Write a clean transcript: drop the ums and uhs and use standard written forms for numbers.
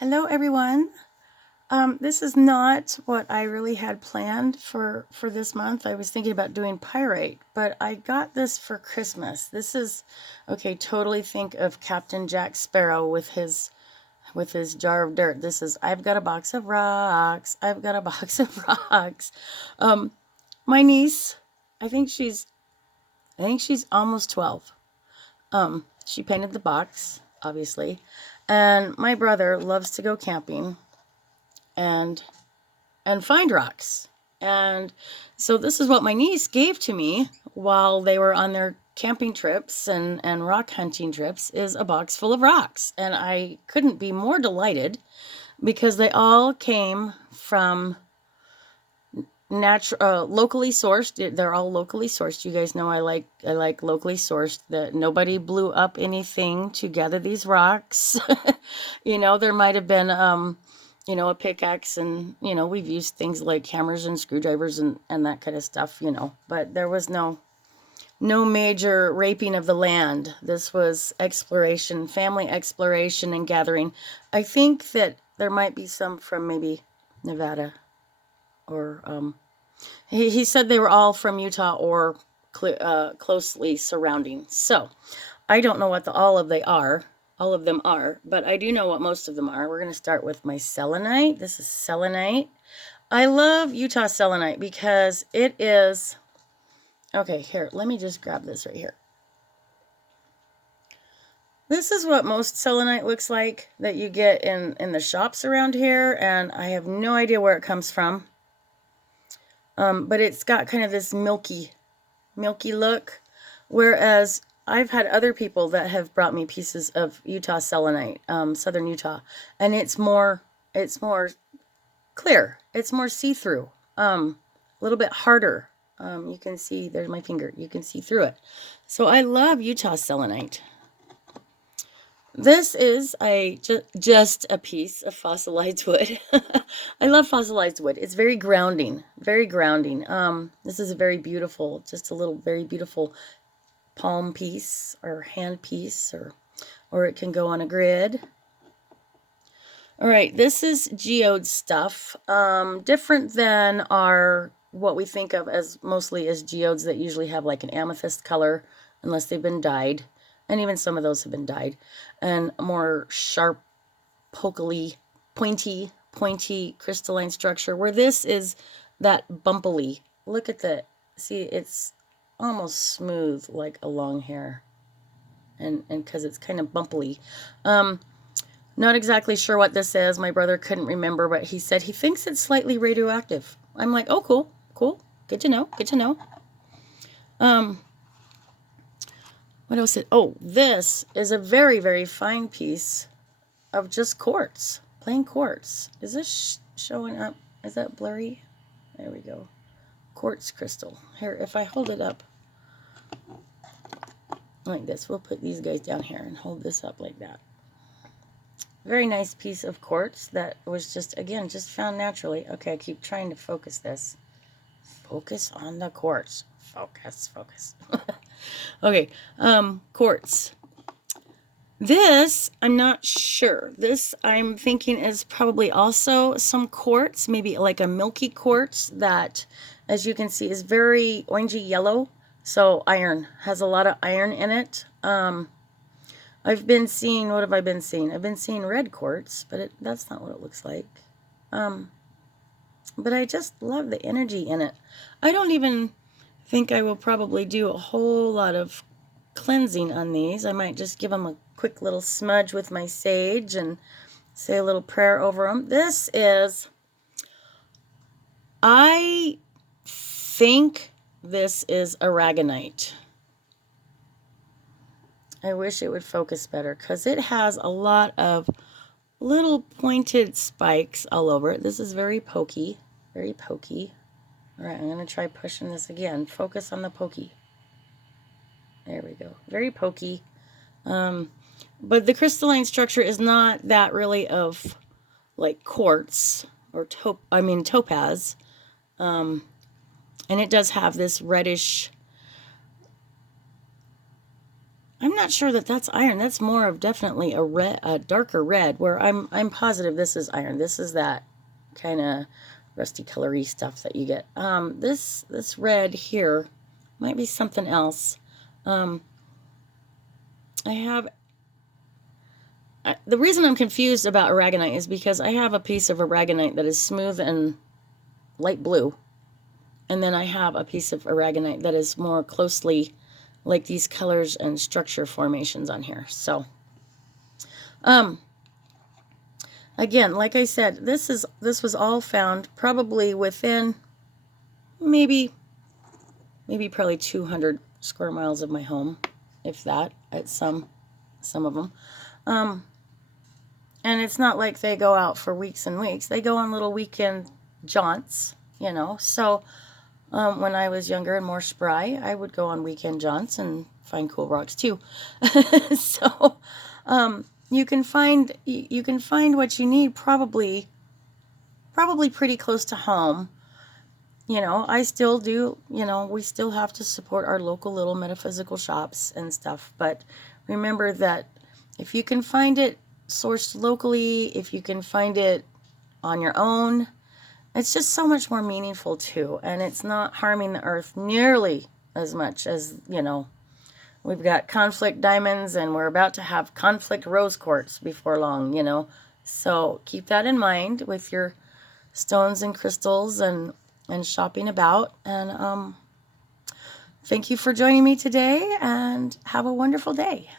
Hello, everyone. This is not what I really had planned for this month. I was thinking about doing pyrite, but I got this for Christmas. This is okay. Totally think of Captain Jack Sparrow with his jar of dirt. This is I've got a box of rocks. I've got a box of rocks. Um, my niece, I think she's I think she's almost 12. She painted the box, obviously, and my brother loves to go camping and find rocks. And so this is what my niece gave to me while they were on their camping trips and rock hunting trips is a box full of rocks. And I couldn't be more delighted because they all came from locally sourced. They're all locally sourced. You guys know I like locally sourced. That nobody blew up anything to gather these rocks. There might have been a pickaxe, and we've used things like hammers and screwdrivers and that kind of stuff, but there was no major raping of the land. This was exploration, family exploration and gathering. I think that there might be some from maybe Nevada or he said they were all from Utah or closely surrounding. So I don't know what all of them are, but I do know what most of them are. We're going to start with my selenite. This is selenite. I love Utah selenite because it is, okay, here, let me just grab this right here. This is what most selenite looks like that you get in the shops around here, and I have no idea where it comes from. But it's got kind of this milky look, whereas I've had other people that have brought me pieces of Utah selenite, southern Utah, and it's more clear, it's more see-through, a little bit harder. You can see, there's my finger, you can see through it. So I love Utah selenite. This is just a piece of fossilized wood. I love fossilized wood. It's very grounding, very grounding. This is a very beautiful, just a little very beautiful palm piece or hand piece, or it can go on a grid. All right, this is geode stuff. Different than what we think of as mostly as geodes that usually have like an amethyst color, unless they've been dyed. And even some of those have been dyed. And more sharp, pokily, pointy crystalline structure, where this is that bumpily. Look at see, it's almost smooth like a long hair. And because it's kind of bumpily. Not exactly sure what this is. My brother couldn't remember, but he said he thinks it's slightly radioactive. I'm like, oh, cool. Good to know. What else? This is a very, very fine piece of just quartz, plain quartz. Is this showing up? Is that blurry? There we go. Quartz crystal. Here, if I hold it up like this, we'll put these guys down here and hold this up like that. Very nice piece of quartz that was just found naturally. Okay, I keep trying to focus this. Focus on the quartz. Focus. Okay, quartz. This, I'm not sure. This, I'm thinking, is probably also some quartz, maybe like a milky quartz that, as you can see, is very orangey yellow. So iron, has a lot of iron in it. I've been seeing, what have I been seeing? I've been seeing red quartz, but that's not what it looks like. But I just love the energy in it. I don't even think I will probably do a whole lot of cleansing on these. I might just give them a quick little smudge with my sage and say a little prayer over them. I think this is aragonite. I wish it would focus better because it has a lot of little pointed spikes all over it. This is very pokey, very pokey. All right, I'm going to try pushing this again. Focus on the pokey. There we go. Very pokey. But the crystalline structure is not that really of like quartz or topaz. And it does have this reddish I'm not sure that that's iron. That's more of definitely a red, a darker red, where I'm positive this is iron. This is that kind of rusty colory stuff that you get. This red here might be something else. The reason I'm confused about aragonite is because I have a piece of aragonite that is smooth and light blue. And then I have a piece of aragonite that is more closely like these colors and structure formations on here. So, again, like I said, this was all found probably within maybe probably 200 square miles of my home, if that, at some of them. And it's not like they go out for weeks and weeks. They go on little weekend jaunts, you know. So when I was younger and more spry, I would go on weekend jaunts and find cool rocks too. So you can find what you need probably pretty close to home. You know, I still do, you know, we still have to support our local little metaphysical shops and stuff. But remember that if you can find it sourced locally, if you can find it on your own, it's just so much more meaningful too. And it's not harming the earth nearly as much as, you know, we've got conflict diamonds and we're about to have conflict rose quartz before long, you know. So keep that in mind with your stones and crystals and shopping about. And thank you for joining me today, and have a wonderful day.